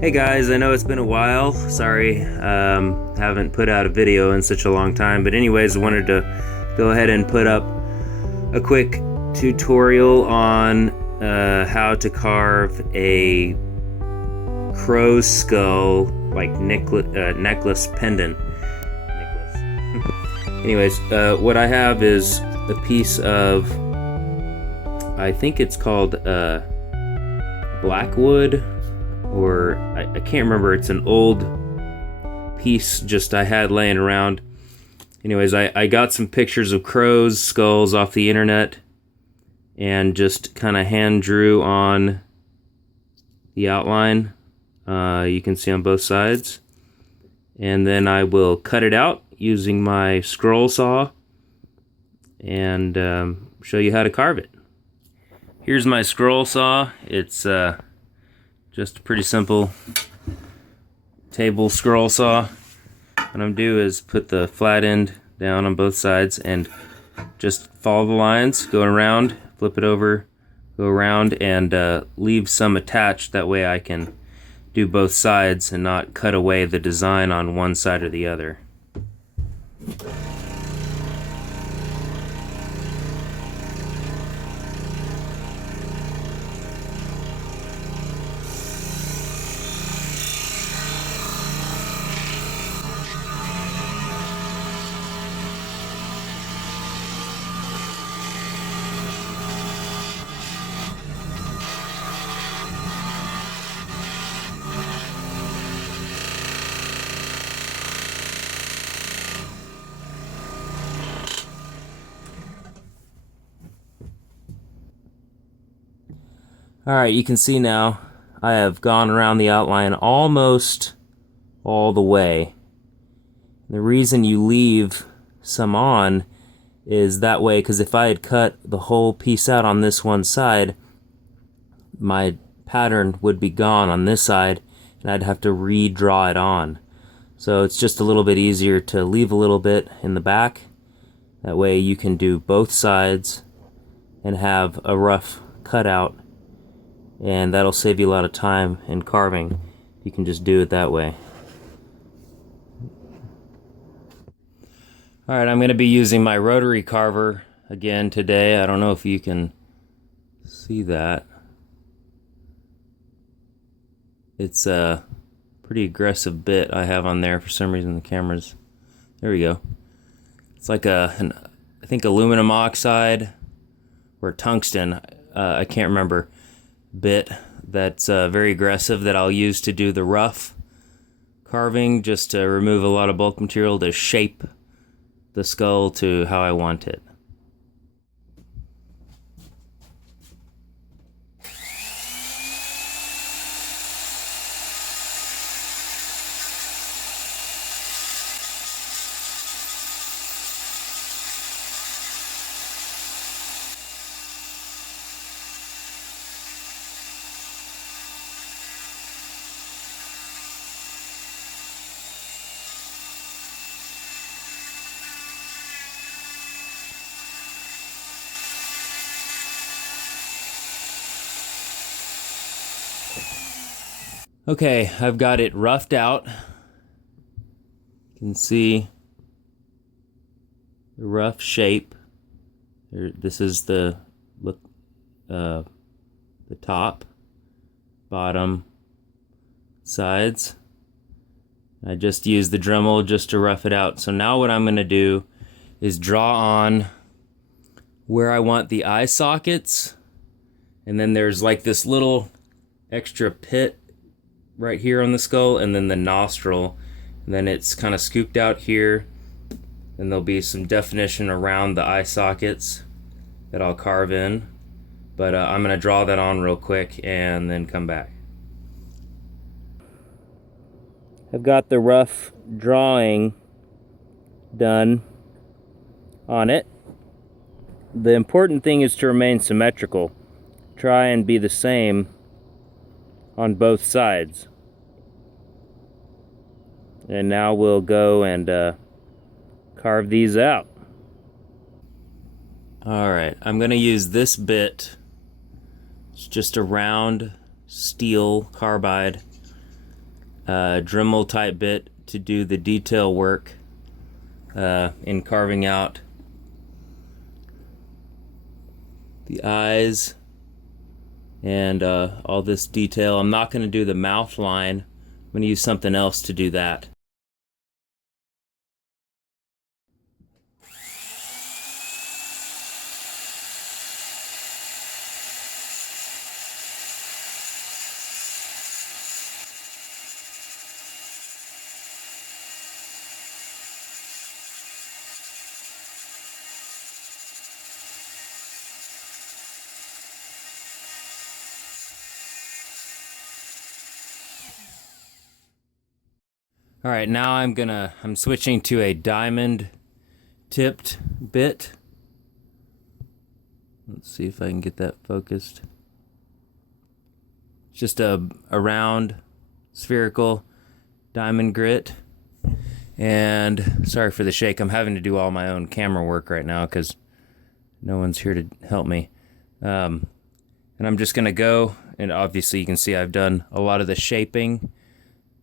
Hey guys, I know it's been a while. Sorry, haven't put out a video in such a long time. But anyways, I wanted to go ahead and put up a quick tutorial on how to carve a crow's skull, like necklace pendant. Anyways, what I have is a piece of, I think it's called blackwood, or I can't remember. It's an old piece just I had laying around. Anyways, I got some pictures of crows' skulls off the internet and just kind of hand drew on the outline. You can see on both sides. And then I will cut it out using my scroll saw and show you how to carve it. Here's my scroll saw. It's just a pretty simple table scroll saw. What I'm gonna do is put the flat end down on both sides and just follow the lines, go around, flip it over, go around, and leave some attached. That way I can do both sides and not cut away the design on one side or the other. Alright, you can see now I have gone around the outline almost all the way. The reason you leave some on is that way, because if I had cut the whole piece out on this one side, my pattern would be gone on this side and I'd have to redraw it on. So it's just a little bit easier to leave a little bit in the back. That way you can do both sides and have a rough cutout, and that'll save you a lot of time in carving. You can just do it that way. Alright, I'm going to be using my rotary carver again today. I don't know if you can see that. It's a pretty aggressive bit I have on there. For some reason the camera's... There we go. It's like I think aluminum oxide or tungsten. I can't remember. Bit that's very aggressive that I'll use to do the rough carving, just to remove a lot of bulk material to shape the skull to how I want it. Okay, I've got it roughed out. You can see the rough shape. This is the top, bottom, sides. I just used the Dremel just to rough it out. So now what I'm going to do is draw on where I want the eye sockets, and then there's like this little extra pit right here on the skull, and then the nostril, and then it's kind of scooped out here, and there'll be some definition around the eye sockets that I'll carve in, but I'm going to draw that on real quick and then come back. I've got the rough drawing done on it. The important thing is to remain symmetrical. Try and be the same on both sides. And now we'll go and carve these out. Alright, I'm going to use this bit. It's just a round steel carbide Dremel type bit to do the detail work in carving out the eyes and all this detail. I'm not going to do the mouth line. I'm going to use something else to do that. All right, now I'm switching to a diamond tipped bit. Let's see if I can get that focused. It's just a round spherical diamond grit. And sorry for the shake. I'm having to do all my own camera work right now because no one's here to help me. And I'm just gonna go, and obviously you can see I've done a lot of the shaping,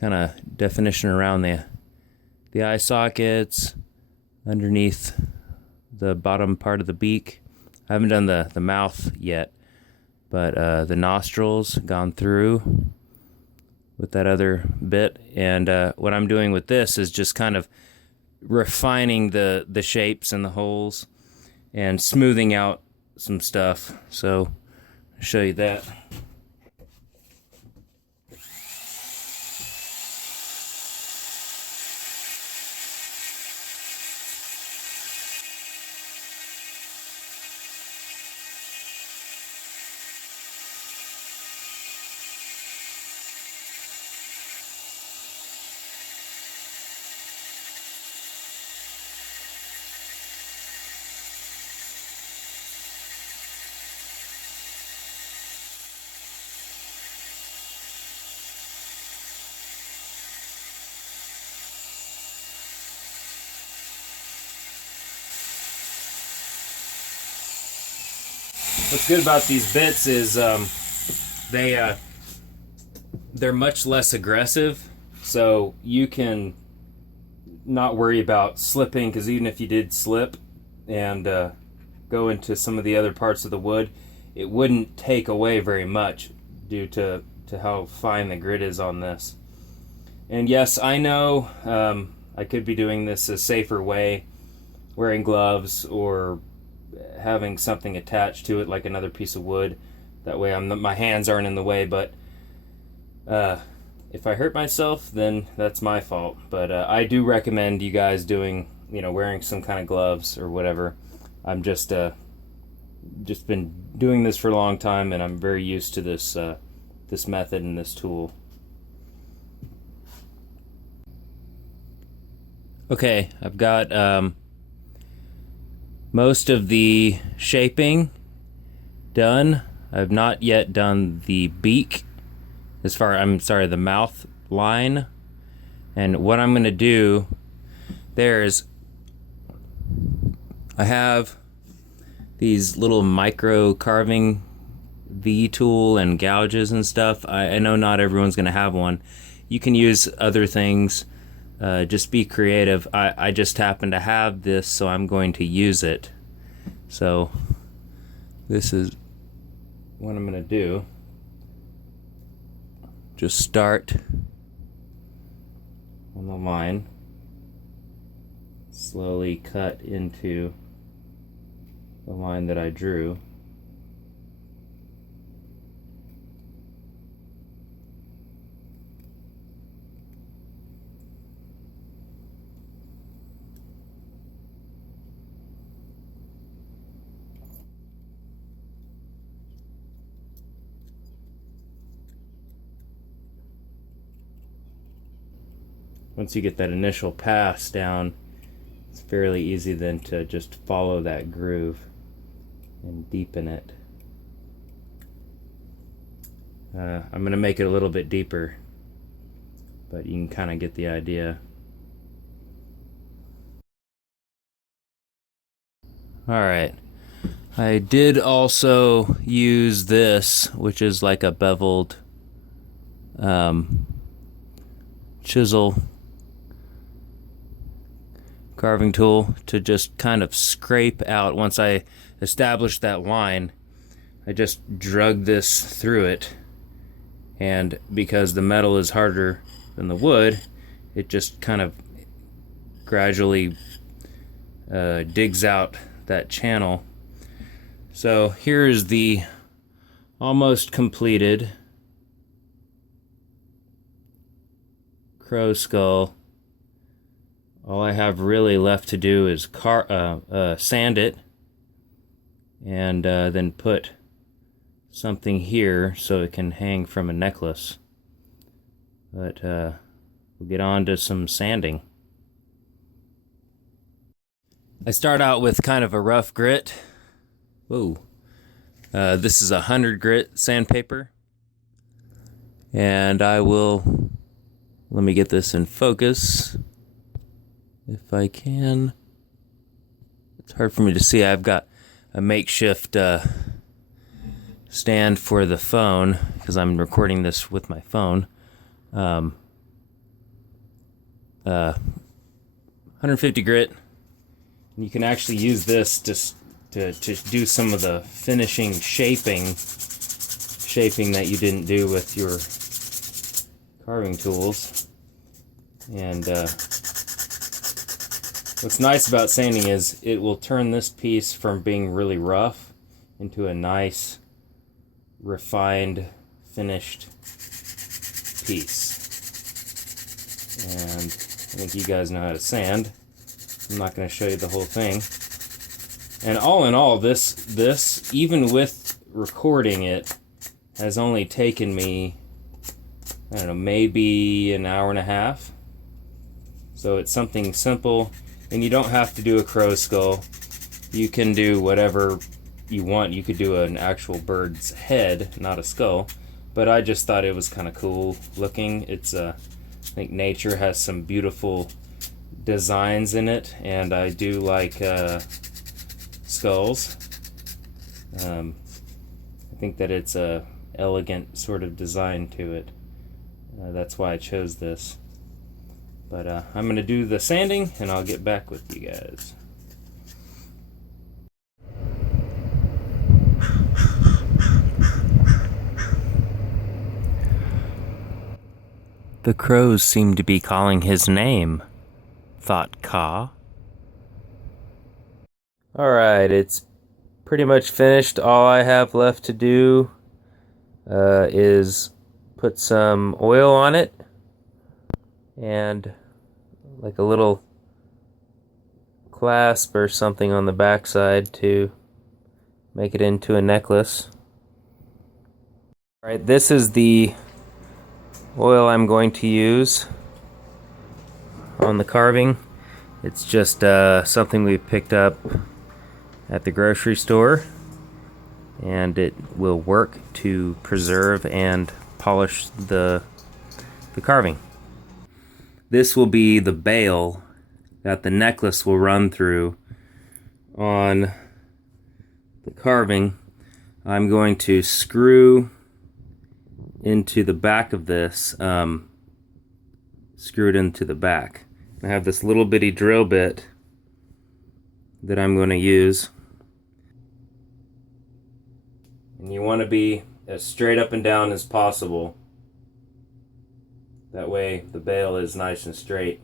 kind of definition around the eye sockets, underneath the bottom part of the beak. I haven't done the mouth yet, but the nostrils gone through with that other bit. And what I'm doing with this is just kind of refining the shapes and the holes and smoothing out some stuff. So I'll show you that. What's good about these bits is they're much less aggressive, so you can not worry about slipping, because even if you did slip and go into some of the other parts of the wood, it wouldn't take away very much due to how fine the grit is on this. And yes, I know I could be doing this a safer way, wearing gloves or having something attached to it like another piece of wood. That way my hands aren't in the way, but if I hurt myself, then that's my fault. But I do recommend you guys doing, wearing some kind of gloves or whatever. I'm just been doing this for a long time, and I'm very used to this this method and this tool. Okay, I've got most of the shaping done. I've not yet done the beak, the mouth line. And what I'm gonna do, I have these little micro carving V tool and gouges and stuff. I know not everyone's gonna have one. You can use other things. Just be creative. I just happen to have this, so I'm going to use it. So this is what I'm going to do. Just start on the line, slowly cut into the line that I drew. Once you get that initial pass down, it's fairly easy then to just follow that groove and deepen it. I'm going to make it a little bit deeper, but you can kind of get the idea. Alright, I did also use this, which is like a beveled chisel carving tool to just kind of scrape out. Once I established that line, I just drug this through it, and because the metal is harder than the wood, it just kind of gradually digs out that channel. So here's the almost completed crow skull. All I have really left to do is sand it, and then put something here so it can hang from a necklace. But we'll get on to some sanding. I start out with kind of a rough grit. Whoa. This is 100 grit sandpaper. And I will, let me get this in focus if I can. It's hard for me to see. I've got a makeshift stand for the phone because I'm recording this with my phone. 150 grit. You can actually use this to do some of the finishing shaping that you didn't do with your carving tools. And what's nice about sanding is it will turn this piece from being really rough into a nice, refined, finished piece. And I think you guys know how to sand. I'm not going to show you the whole thing. And all in all, this, even with recording it, has only taken me, I don't know, maybe an hour and a half. So it's something simple, and you don't have to do a crow skull. You can do whatever you want. You could do an actual bird's head, not a skull. But I just thought it was kind of cool looking. It's I think nature has some beautiful designs in it, and I do like skulls. I think that it's a elegant sort of design to it. That's why I chose this. But I'm going to do the sanding, and I'll get back with you guys. The crows seem to be calling his name, thought Ka. Alright, it's pretty much finished. All I have left to do is put some oil on it and like a little clasp or something on the backside to make it into a necklace. Alright, this is the oil I'm going to use on the carving. It's just something we picked up at the grocery store, and it will work to preserve and polish the carving. This will be the bail that the necklace will run through on the carving. I'm going to screw into the back of this, screw it into the back. I have this little bitty drill bit that I'm going to use. And you want to be as straight up and down as possible. That way the bail is nice and straight.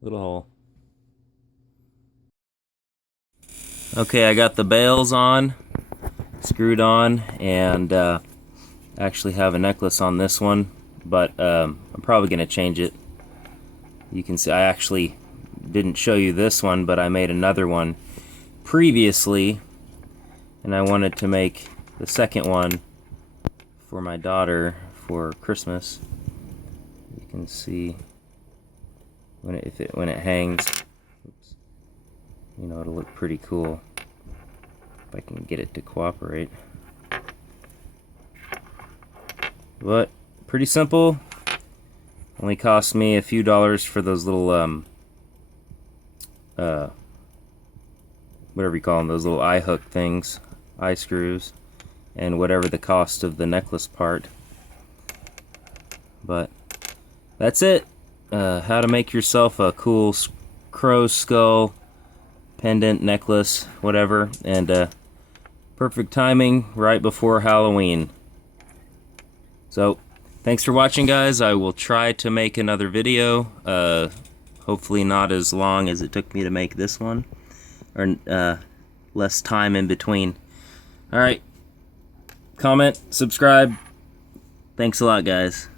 Little hole. Okay, I got the bails on, screwed on, and actually have a necklace on this one, but I'm probably going to change it. You can see I actually didn't show you this one, but I made another one previously, and I wanted to make the second one for my daughter for Christmas. You can see when it hangs, oops, you know, it'll look pretty cool if I can get it to cooperate. But pretty simple. Only cost me a few dollars for those little whatever you call them, those little eye hook things, eye screws, and whatever the cost of the necklace part. But that's it. How to make yourself a cool crow's skull pendant, necklace, whatever, and perfect timing right before Halloween. So thanks for watching, guys. I will try to make another video, hopefully not as long as it took me to make this one, or less time in between. Alright, comment, subscribe. Thanks a lot, guys.